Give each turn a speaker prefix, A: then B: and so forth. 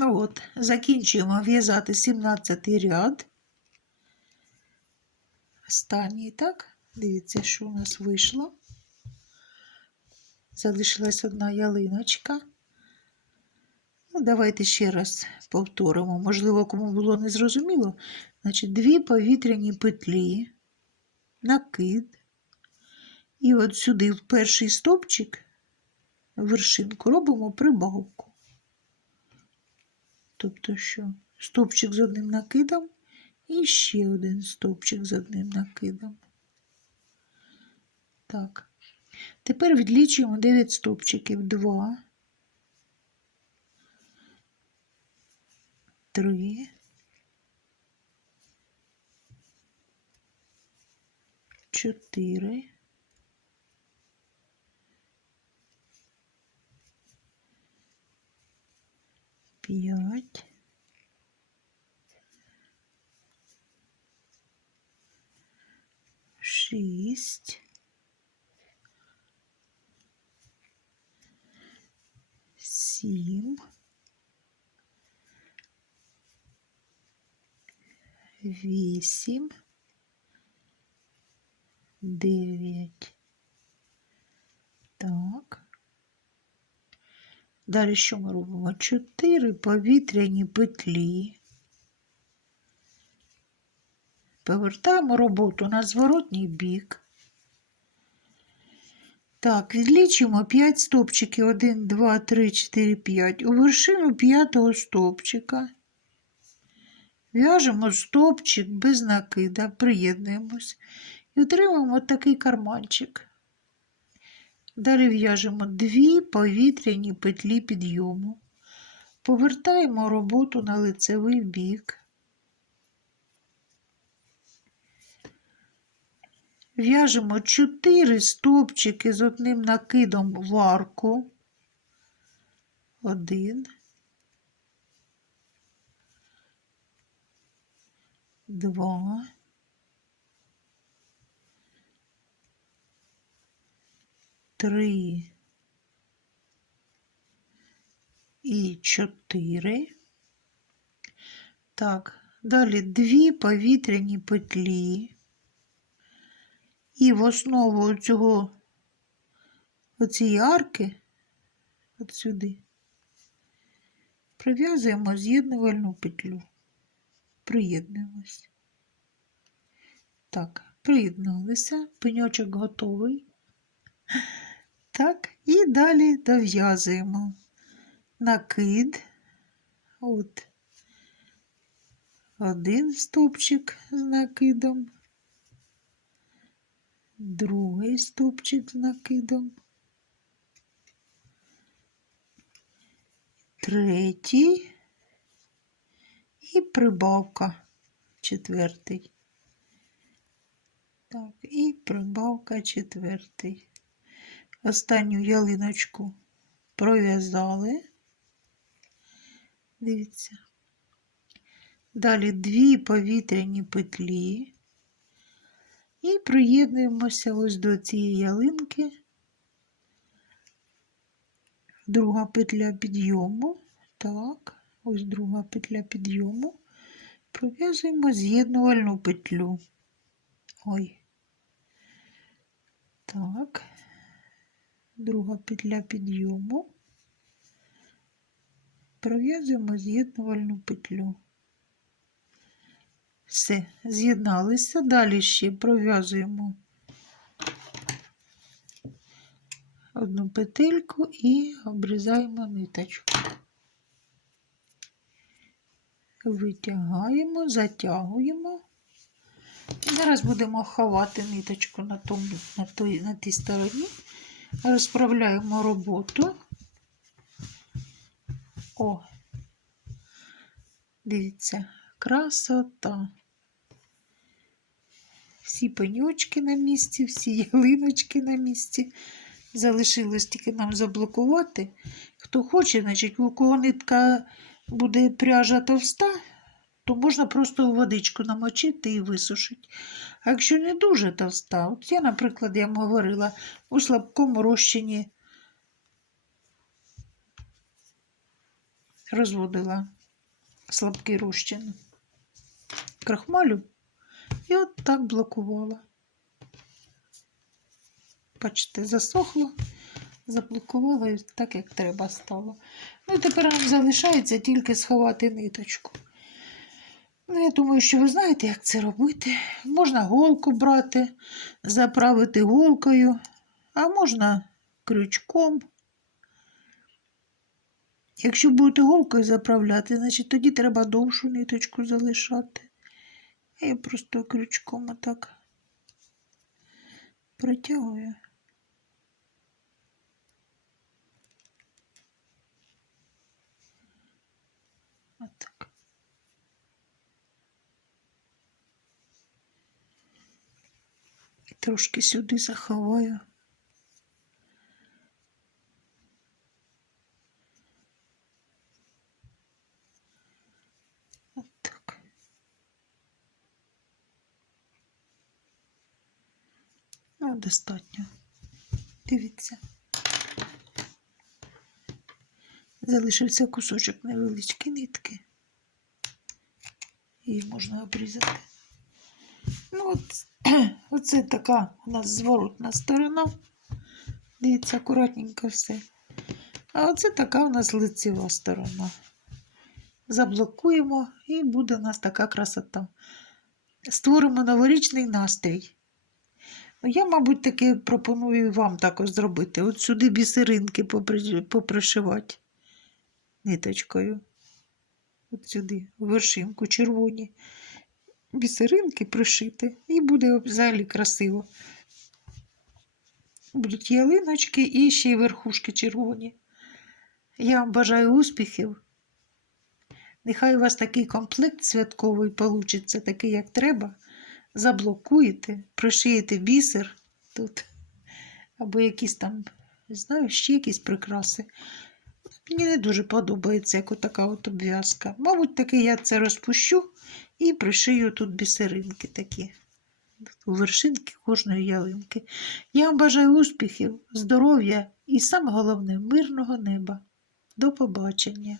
A: От, закінчуємо в'язати 17 ряд. Останній, так? Дивіться, що у нас вийшло. Залишилась одна ялиночка. Ну, давайте ще раз повторимо. Можливо, кому було незрозуміло. Значить, дві повітряні петлі, накид. І от сюди в перший стовпчик, вершинку, робимо прибавку. Тобто, що стовпчик з одним накидом і ще один стовпчик з одним накидом. Так. Тепер відлічуємо 9 стовпчиків. 2, 3, 4, 5, шість, сім, вісім, дев'ять. Далі що ми робимо? Чотири повітряні петлі. Повертаємо роботу на зворотній бік. Так, відлічимо 5 стовпчиків. 1, 2, 3, 4, 5. У вершину п'ятого стовпчика. В'яжемо стовпчик без накида, приєднуємось і отримаємо такий карманчик. Далі в'яжемо дві повітряні петлі підйому. Повертаємо роботу на лицевий бік. В'яжемо 4 стовпчики з одним накидом в арку. Один. Два. Три. І чотири. Так, далі дві повітряні петлі. І в основу цього оцієї арки, от сюди, прив'язуємо з'єднувальну петлю. Приєднуємось. Так, приєдналися, пеньочок готовий. Так, і далі дов'язуємо накид. От один стовпчик з накидом другий стовпчик з накидом, третій і прибавка четвертий. Так, і прибавка четвертий. Останню ялиночку пров'язали. Дивіться. Далі дві повітряні петлі. І приєднуємося ось до цієї ялинки. Друга петля підйому. Так, ось друга петля підйому. Пров'язуємо з'єднувальну петлю. Ой. Так, друга петля підйому. Пров'язуємо з'єднувальну петлю. Все, з'єдналися. Далі ще пров'язуємо одну петельку і обрізаємо ниточку. Витягаємо, затягуємо. І Зараз будемо ховати ниточку на, тому, на, той, на тій стороні. Розправляємо роботу. О, дивіться, красота. Всі пеньочки на місці, всі ялиночки на місці. Залишилось тільки нам заблокувати. Хто хоче, значить, у кого нитка буде пряжа товста, то можна просто водичку намочити і висушити. А якщо не дуже товста, от я, наприклад, я вам говорила, у слабкому розчині розводила слабкий розчин крахмалю і от так блокувала. Бачите, засохло, заблокувала і так, як треба стало. Ну тепер нам залишається тільки сховати ниточку. Ну, я думаю, що ви знаєте, як це робити. Можна голку брати, заправити голкою, а можна крючком. Якщо будете голкою заправляти, значить тоді треба довшу ниточку залишати. Я просто крючком отак протягую. Трошки сюди заховаю. Ну, достатньо. Дивіться. Залишився кусочок невеличкої нитки. Її можна обрізати. Ну, от, оце така у нас зворотна сторона. Дивіться, акуратненько все. А оце така у нас лицева сторона. Заблокуємо і буде у нас така красота. Створимо новорічний настрій. Я, мабуть, таки пропоную вам також зробити. От сюди бісеринки попришивати ниточкою. От сюди, вершинку червоні. Бісеринки пришити, і буде взагалі красиво. Будуть ялиночки і ще й верхушки червоні. Я вам бажаю успіхів. Нехай у вас такий комплект святковий получиться, такий, як треба. Заблокуєте, пришиєте бісер тут, або якісь там, не знаю, ще якісь прикраси. Мені не дуже подобається, як отака от обв'язка. Мабуть, таки я це розпущу і пришию тут бісеринки такі. У вершинки кожної ялинки. Я вам бажаю успіхів, здоров'я і саме головне мирного неба. До побачення!